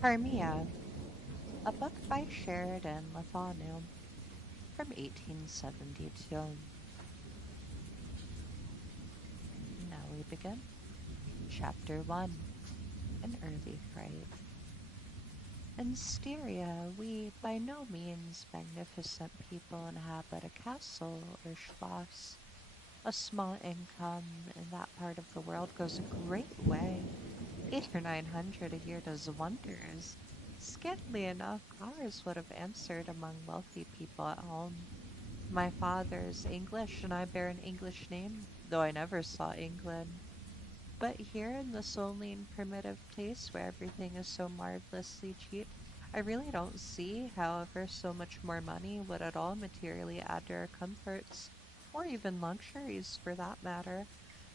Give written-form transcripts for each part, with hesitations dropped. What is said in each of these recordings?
Carmilla, a book by Sheridan Lefanu from 1872. Now we begin. Chapter 1. An Early Fright. In Styria, we by no means magnificent people inhabit a castle or schloss. A small income in that part of the world goes a great way. 8 or 900 a year does wonders. Scantily enough, ours would have answered among wealthy people at home. My father is English, and I bear an English name, though I never saw England. But here in this lonely and primitive place where everything is so marvelously cheap, I really don't see how ever so much more money would at all materially add to our comforts, or even luxuries for that matter.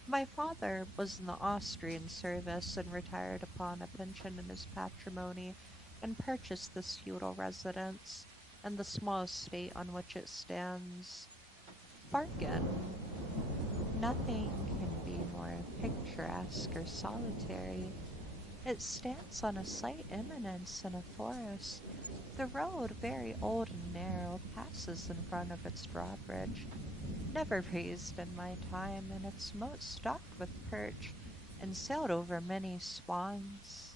My father was in the Austrian service and retired upon a pension in his patrimony and purchased this feudal residence and the small estate on which it stands. Bargain. Nothing can be more picturesque or solitary. It stands on a slight eminence in a forest. The road, very old and narrow, passes in front of its drawbridge, never raised in my time, and its moat stocked with perch, and sailed over many swans,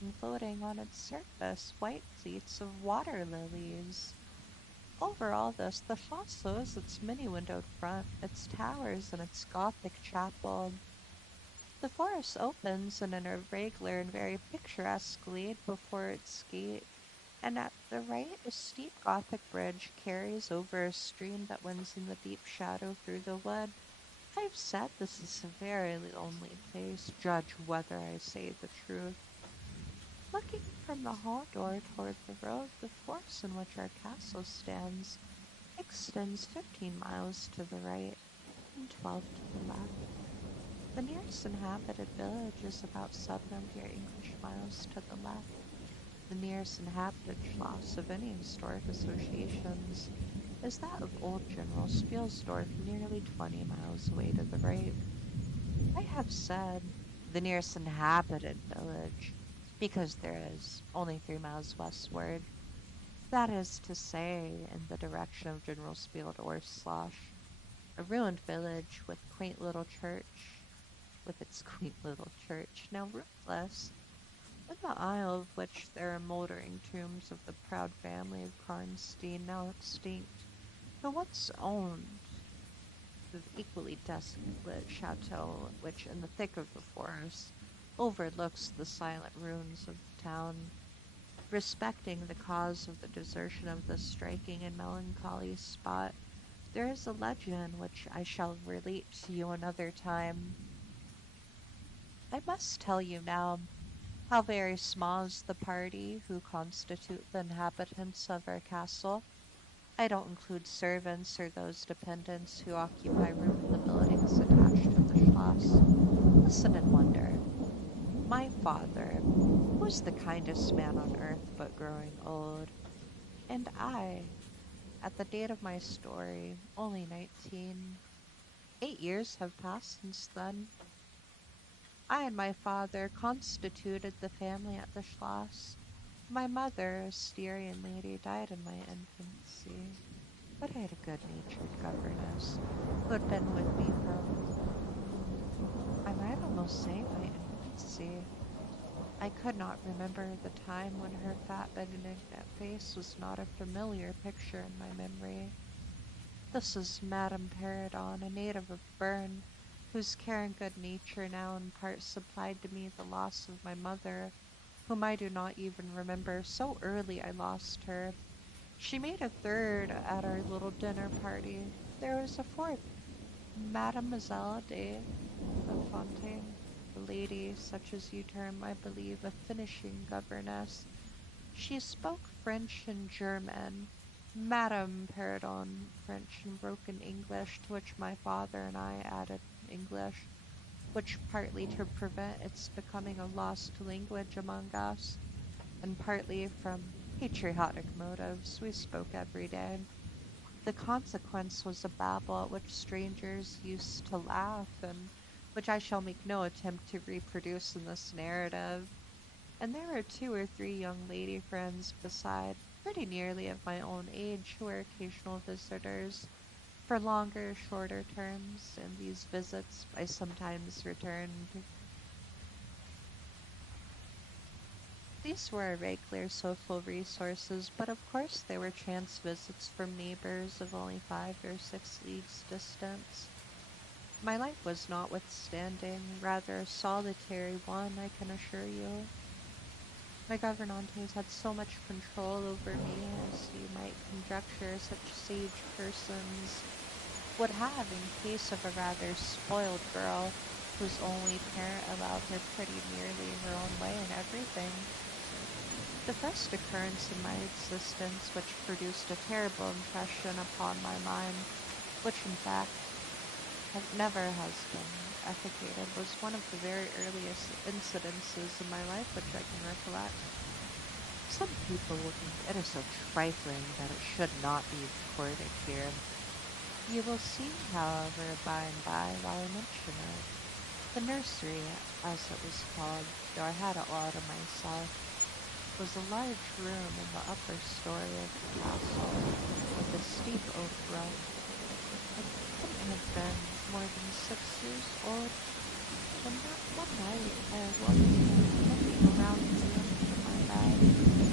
and floating on its surface white fleets of water lilies. Over all this, the chateau is its many-windowed front, its towers, and its Gothic chapel. The forest opens in an irregular and very picturesque glade before its gate, and at the right a steep Gothic bridge carries over a stream that winds in the deep shadow through the wood. I've said this is a very lonely place. Judge whether I say the truth. Looking from the hall door toward the road, the forest in which our castle stands extends 15 miles to the right and 12 to the left. The nearest inhabited village is about 7 of your English miles to the left. The nearest inhabited schloss of any historic associations is that of Old General Spielsdorf, nearly 20 miles away to the right. I have said the nearest inhabited village because there is only 3 miles westward. That is to say, in the direction of General Spielsdorf's slosh, a ruined village with its quaint little church, now roofless, in the aisle of which there are moldering tombs of the proud family of Karnstein, now extinct, who once owned the equally desolate chateau which, in the thick of the forest, overlooks the silent ruins of the town. Respecting the cause of the desertion of this striking and melancholy spot, there is a legend which I shall relate to you another time. I must tell you now how very small is the party who constitute the inhabitants of our castle. I don't include servants or those dependents who occupy room in the buildings attached to the Schloss. Listen and wonder. My father, who was the kindest man on earth but growing old, and I, at the date of my story, only 19. 8 years have passed since then. I and my father constituted the family at the Schloss. My mother, a Styrian lady, died in my infancy, but I had a good-natured governess who had been with me from, I might almost say, my infancy. I could not remember the time when her fat, benignant face was not a familiar picture in my memory. This is Madame Perrodon, a native of Berne, whose care and good nature now in part supplied to me the loss of my mother, whom I do not even remember, so early I lost her. She made a third at our little dinner party. There was a fourth, Mademoiselle de La Fontaine, a lady such as you term, I believe, a finishing governess. She spoke French and German. Madame Perrodon French and broken English, to which my father and I added English, which partly to prevent its becoming a lost language among us, and partly from patriotic motives, we spoke every day. The consequence was a babble at which strangers used to laugh, and which I shall make no attempt to reproduce in this narrative. And there were two or three young lady friends beside, pretty nearly of my own age, who were occasional visitors for longer, shorter terms. And these visits I sometimes returned. These were irregular social resources, but of course they were chance visits from neighbors of only 5 or 6 leagues distance. My life was notwithstanding rather a solitary one, I can assure you. My governantes had so much control over me, as you might conjecture such sage persons would have in case of a rather spoiled girl whose only parent allowed her pretty nearly her own way in everything. The first occurrence in my existence which produced a terrible impression upon my mind, which in fact never has been effacated, was one of the very earliest incidences in my life which I can recollect. Some people will think it is so trifling that it should not be recorded here. You will see, however, by and by while I mention it. The nursery, as it was called, though I had it all to myself, was a large room in the upper story of the castle, with a steep oak roof. I couldn't have been more than 6 years old when that one night I awoke and, looking around the room from my bed,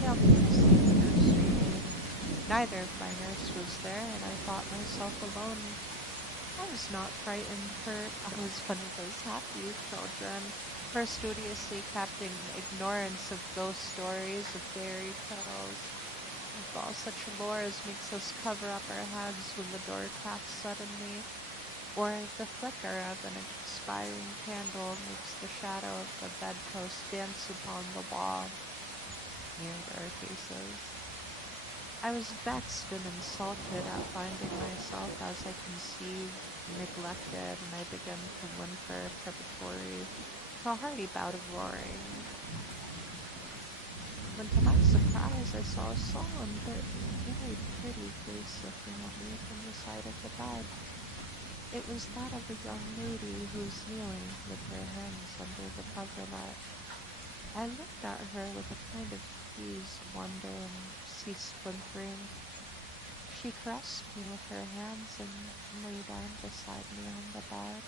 failed to perceive the nursery maid. Neither of my nurse was there, and I thought myself alone. I was not frightened, for I was one of those happy children who are studiously kept in ignorance of ghost stories, of fairy tales, of all such lore as makes us cover up our heads when the door cracks suddenly, or the flicker of an expiring candle makes the shadow of the bedpost dance upon the wall near our faces. I was vexed and insulted at finding myself, as I conceived, neglected, and I began to whimper preparatory to a hearty bout of roaring, when to my surprise I saw a solemn but very pretty face looking at me from the side of the bed. It was that of a young lady who was kneeling with her hands under the coverlet. I looked at her with a kind of pleased wonder and ceased whimpering. She caressed me with her hands and lay down beside me on the bed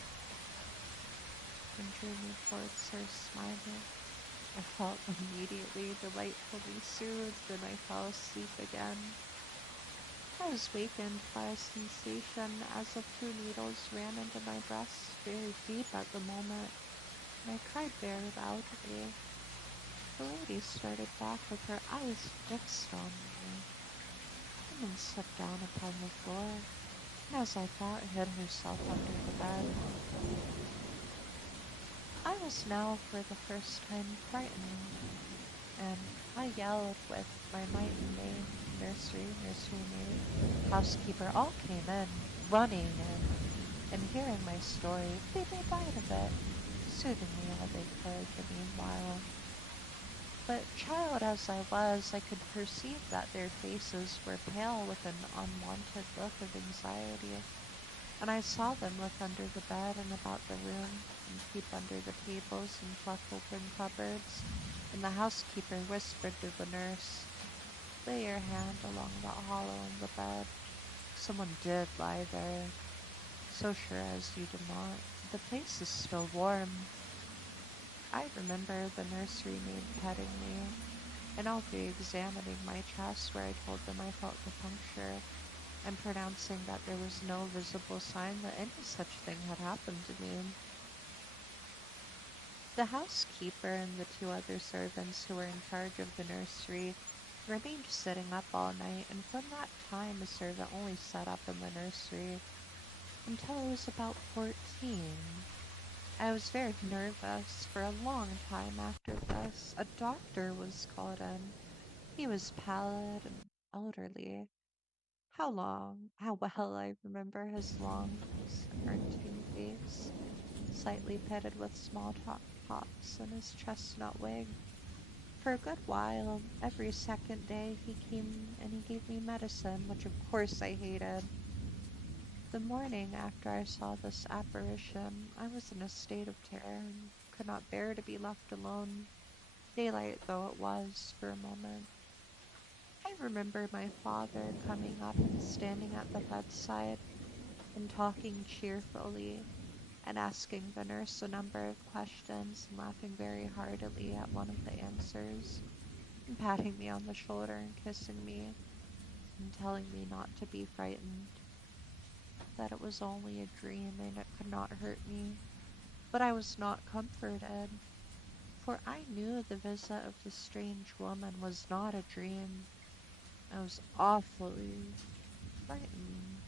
and drew me towards her, smiling. I felt immediately delightfully soothed, and I fell asleep again. I was wakened by a sensation as if two needles ran into my breast very deep at the moment, and I cried very loudly. The lady started back with her eyes fixed on me, and then slipped down upon the floor, and as I thought hid herself under the bed. I was now for the first time frightened, and I yelled with my might and main. Nursery maid, housekeeper all came in, running in, and hearing my story, they made light of it, soothing me all they could the meanwhile. But child as I was, I could perceive that their faces were pale with an unwonted look of anxiety, and I saw them look under the bed and about the room, and peep under the tables and pluck open cupboards, and the housekeeper whispered to the nurse, "Lay your hand along that hollow in the bed. Someone did lie there, so sure as you did not. The place is still warm." I remember the nursery maid petting me, and I'll be examining my chest where I told them I felt the puncture, and pronouncing that there was no visible sign that any such thing had happened to me. The housekeeper and the two other servants who were in charge of the nursery remained sitting up all night, and from that time a servant only sat up in the nursery until I was about 14. I was very nervous for a long time after this. A doctor was called in. He was pallid and elderly. How well I remember his long, squinting face, slightly pitted with small tops, and his chestnut wig. For a good while, every second day, he came and he gave me medicine, which of course I hated. The morning after I saw this apparition, I was in a state of terror and could not bear to be left alone. Daylight though it was for a moment, I remember my father coming up and standing at the bedside and talking cheerfully and asking the nurse a number of questions and laughing very heartily at one of the answers and patting me on the shoulder and kissing me and telling me not to be frightened, that it was only a dream and it could not hurt me. But I was not comforted, for I knew the visit of the strange woman was not a dream. I was awfully frightened.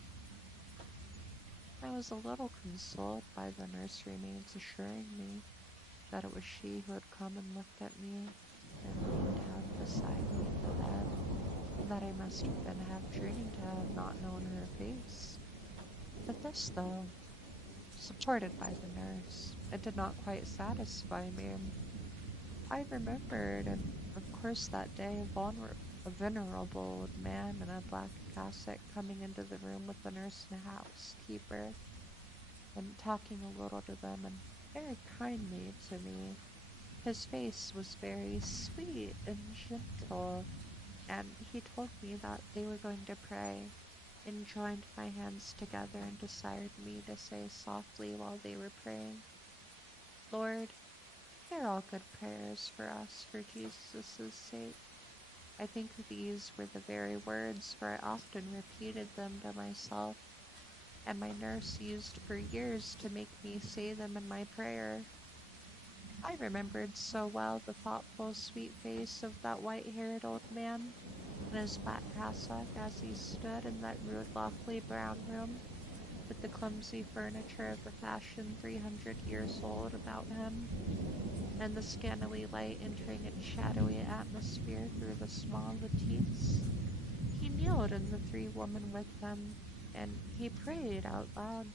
I was a little consoled by the nursery maid's assuring me that it was she who had come and looked at me and lain down beside me in the bed, and that I must have been half dreaming to have not known her face. But this, though, supported by the nurse, it did not quite satisfy me. I remembered, and of course that day, a venerable old man in a black cassock coming into the room with the nurse and housekeeper and talking a little to them and very kindly to me. His face was very sweet and gentle, and he told me that they were going to pray and joined my hands together and desired me to say softly while they were praying, Lord, hear all good prayers for us for Jesus' sake. I think these were the very words, for I often repeated them to myself, and my nurse used for years to make me say them in my prayer. I remembered so well the thoughtful, sweet face of that white-haired old man in his black cassock as he stood in that rude, lofty brown room, with the clumsy furniture of the fashion 300 years old about him, and the scantily light entering its shadowy atmosphere through the small lattice. He kneeled and the three women with him, and he prayed out loud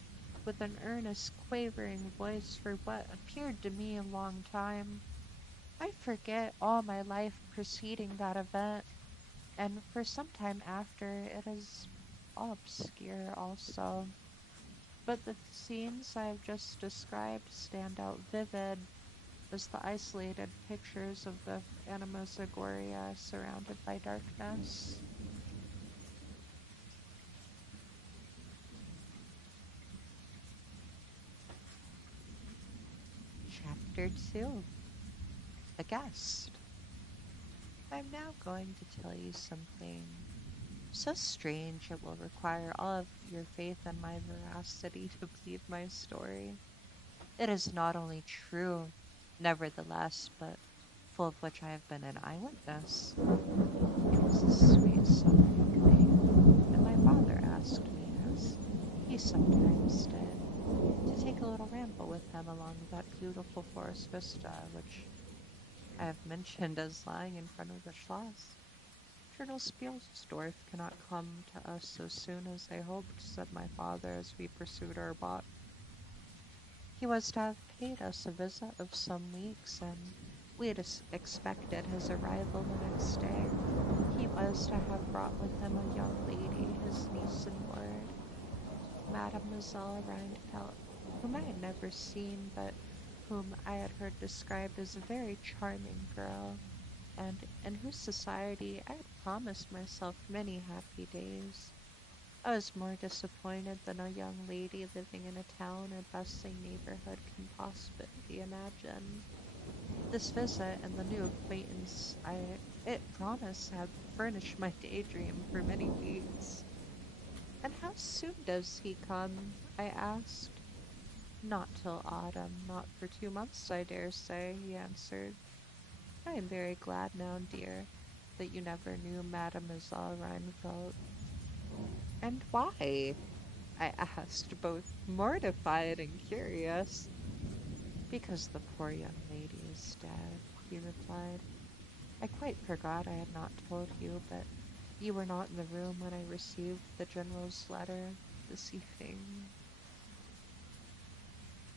with an earnest, quavering voice for what appeared to me a long time. I forget all my life preceding that event, and for some time after it is all obscure also. But the scenes I have just described stand out vivid as the isolated pictures of the Phantasmagoria surrounded by darkness. Chapter 2. A Guest. I'm now going to tell you something so strange it will require all of your faith in my veracity to believe my story. It is not only true, nevertheless, but full of which I have been an eyewitness. It was a sweet summer evening, and my father asked me, as he sometimes did, to take a little ramble with him along that beautiful forest vista which I have mentioned as lying in front of the Schloss. Colonel Spielsdorf cannot come to us so soon as I hoped, said my father as we pursued our walk. He was to have paid us a visit of some weeks, and we had expected his arrival the next day. He was to have brought with him a young lady, his niece in ward, Mademoiselle Rheinfeldt, whom I had never seen, but whom I had heard described as a very charming girl, and in whose society I had promised myself many happy days. I was more disappointed than a young lady living in a town or bustling neighborhood can possibly imagine. This visit and the new acquaintance it promised had furnished my daydream for many weeks. And how soon does he come? I asked. Not till autumn, not for 2 months, I dare say, he answered. I am very glad now, dear, that you never knew Mademoiselle Rheinfeldt. And why? I asked, both mortified and curious. Because the poor young lady is dead, he replied. I quite forgot I had not told you, but you were not in the room when I received the general's letter this evening.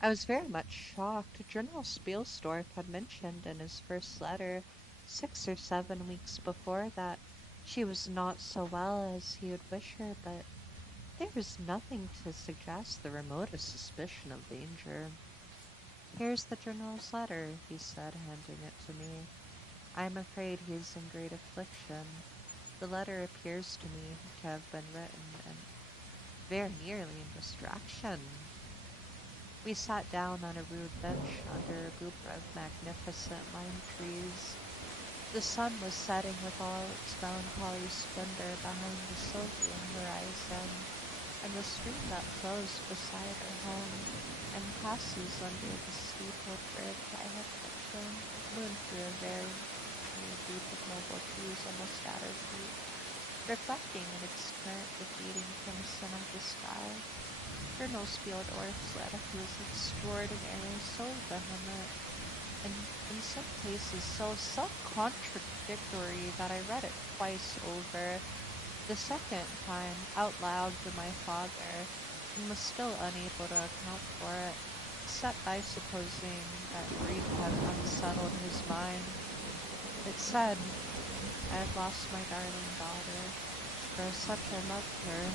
I was very much shocked. General Spielsdorf had mentioned in his first letter, 6 or 7 weeks before, that she was not so well as he would wish her, but there was nothing to suggest the remotest suspicion of danger. Here's the general's letter, he said, handing it to me. I'm afraid he's in great affliction. The letter appears to me to have been written and very nearly in distraction. We sat down on a rude bench under a group of magnificent lime trees. The sun was setting with all its melancholy splendor behind the Sylvian horizon, and the stream that flows beside our home and passes under the steepled bridge I had mentioned wound through a very near group of noble trees almost at our feet, reflecting in its current the fleeting crimson of the sky. Colonel Field Orff's letter was extraordinary, so vehement, and in some places so self-contradictory that I read it twice over, the second time out loud to my father, and was still unable to account for it, except by supposing that grief had unsettled his mind. It said, I had lost my darling daughter, for as such I loved her.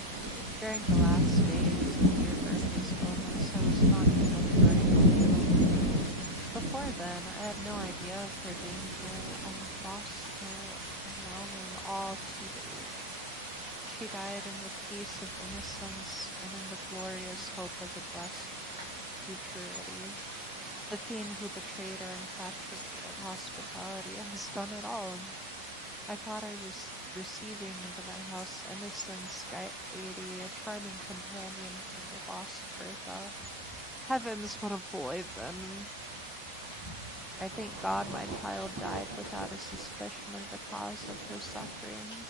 During the last days of dear Bertha's illness, I was not able to write to you. Before then, I had no idea of her danger. I had lost her unknowing all too late. She died in the peace of innocence and in the glorious hope of a blessed futurity. The fiend who betrayed our infatuated hospitality has done it all. I thought I was receiving into my house innocence, gaiety, a charming companion for my lost Bertha. Heavens, what a boy then! I thank God my child died without a suspicion of the cause of her sufferings.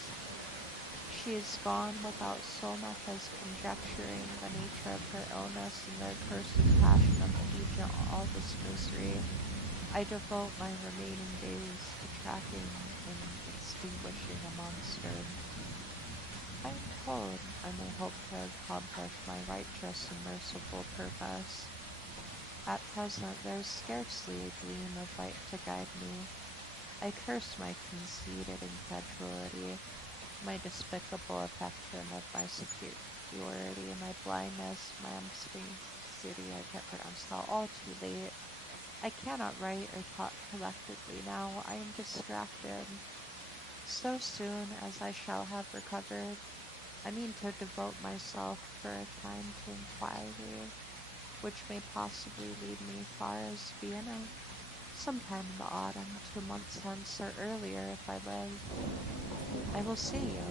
She is gone without so much as conjecturing the nature of her illness and the accursed passion of agent all this misery. I devote my remaining days to tracking and extinguishing a monster. I am told I may hope to accomplish my righteous and merciful purpose. At present there is scarcely a gleam of light to guide me. I curse my conceited incredulity, my despicable affection of my superiority, my blindness, my obstinacity, I can't pronounce that, all too late. I cannot write or talk collectedly now. I am distracted. So soon as I shall have recovered, I mean to devote myself for a time to inquiry, which may possibly lead me far as Vienna, sometime in the autumn, 2 months hence or earlier if I live. I will see you.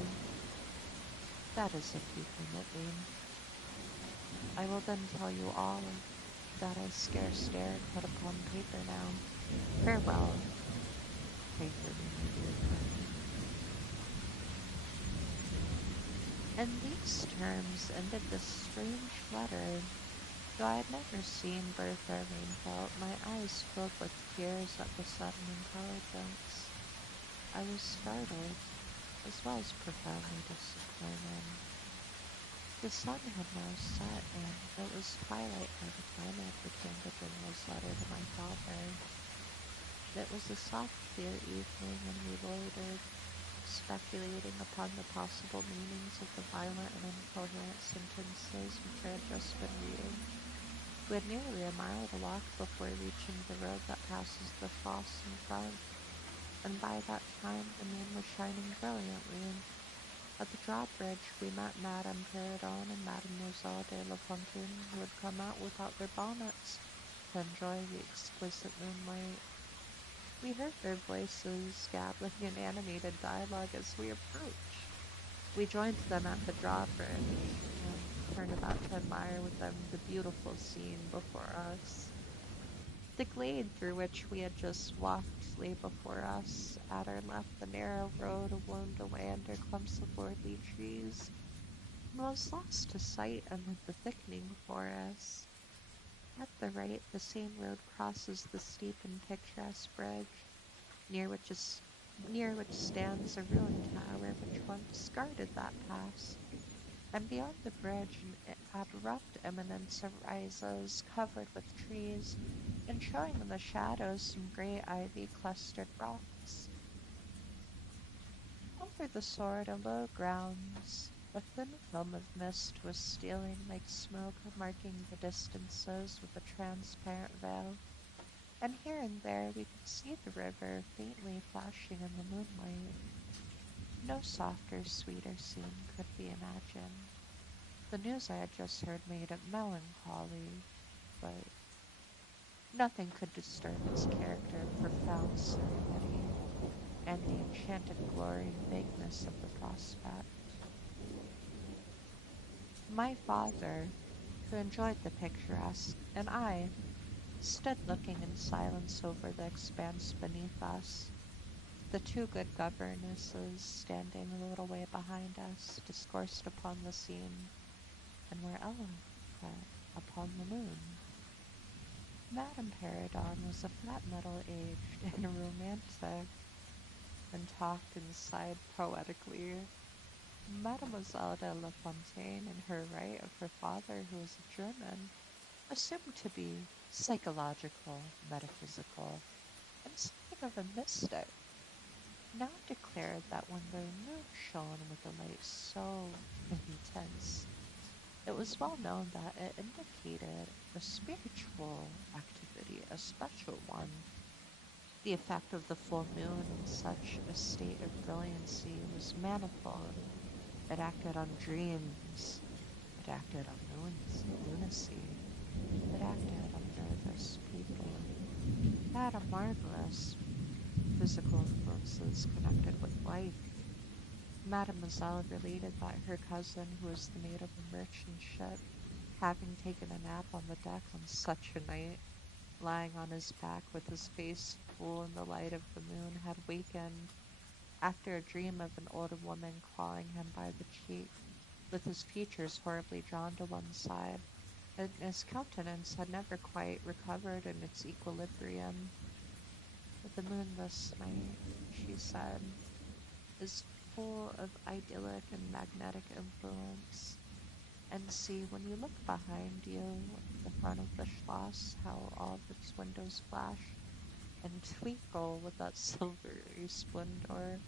That is if you permit me. I will then tell you all that I scarce dare put upon paper now. Farewell. Pray for me, my dear friend. In these terms ended this strange letter. Though I had never seen Bertha Rainfelt, my eyes filled with tears at the sudden intelligence. I was startled, as well as profoundly disappointed. The sun had now set, and it was twilight by the time I had returned the general's letter to my father. It was a soft, clear evening, and we loitered, speculating upon the possible meanings of the violent and incoherent sentences which I had just been reading. We had nearly a mile to walk before reaching the road that passes the fosse in front, and by that time the moon was shining brilliantly. At the drawbridge we met Madame Perrodon and Mademoiselle de La Fontaine, who had come out without their bonnets to enjoy the exquisite moonlight. We heard their voices gabbling in animated dialogue as we approached. We joined them at the drawbridge and turned about to admire with them the beautiful scene before us. The glade through which we had just walked lay before us. At our left, the narrow road wound away under clumps of lordly trees, and was lost to sight amid the thickening forest. At the right, the same road crosses the steep and picturesque bridge, near which is near which stands a ruined tower which once guarded that pass, and beyond the bridge an abrupt eminence arises, covered with trees, and showing in the shadows some grey ivy-clustered rocks. Over the sword and low grounds a thin film of mist was stealing like smoke, marking the distances with a transparent veil. and here and there we could see the river faintly flashing in the moonlight. No softer, sweeter scene could be imagined. The news I had just heard made it melancholy, but nothing could disturb its character of profound serenity and the enchanted glory and vagueness of the prospect. My father, who enjoyed the picturesque, and I stood looking in silence over the expanse beneath us. The two good governesses, standing a little way behind us, discoursed upon the scene, and were eloquent upon the moon. Madame Perrodon was a fat middle-aged and romantic, and talked and sighed poetically. Mademoiselle de La Fontaine, in her right of her father, who was a German, assumed to be psychological, metaphysical, and something of a mystic, now declared that when the moon shone with a light so intense, it was well known that it indicated a spiritual activity, a special one. The effect of the full moon in such a state of brilliancy was manifold. It acted on dreams, it acted on lunacy, it acted on nervous people. It had a marvelous physical influences connected with life. Mademoiselle related that her cousin, who was the mate of a merchant ship, having taken a nap on the deck on such a night, lying on his back with his face full in the light of the moon, had wakened after a dream of an old woman clawing him by the cheek, with his features horribly drawn to one side, and his countenance had never quite recovered in its equilibrium. But the moon this night, she said, is full of idyllic and magnetic influence. And see, when you look behind you at the front of the Schloss, how all of its windows flash and twinkle with that silvery splendor,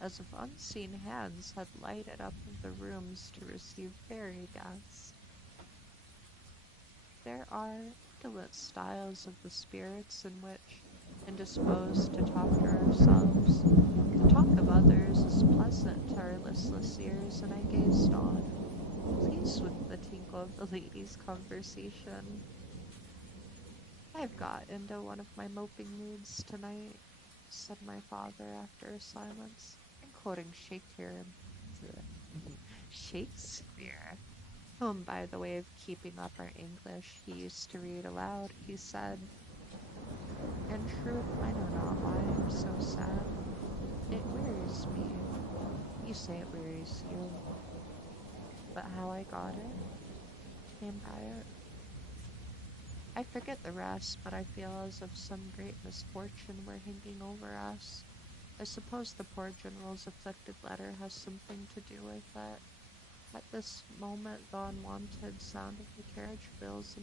as if unseen hands had lighted up the rooms to receive fairy guests. There are indolent styles of the spirits in which, indisposed to talk to ourselves, the talk of others is pleasant to our listless ears, and I gazed on, pleased with the tinkle of the ladies' conversation. I've got into one of my moping moods tonight, said my father after a silence, and quoting Shakespeare. Shakespeare, whom, by the way of keeping up our English, he used to read aloud, he said, in truth, I know not why I am so sad. It wearies me. You say it wearies you, but how I got it, came by it, I forget the rest, but I feel as if some great misfortune were hanging over us. I suppose the poor General's afflicted letter has something to do with it. At this moment, the unwonted sound of the carriage wheels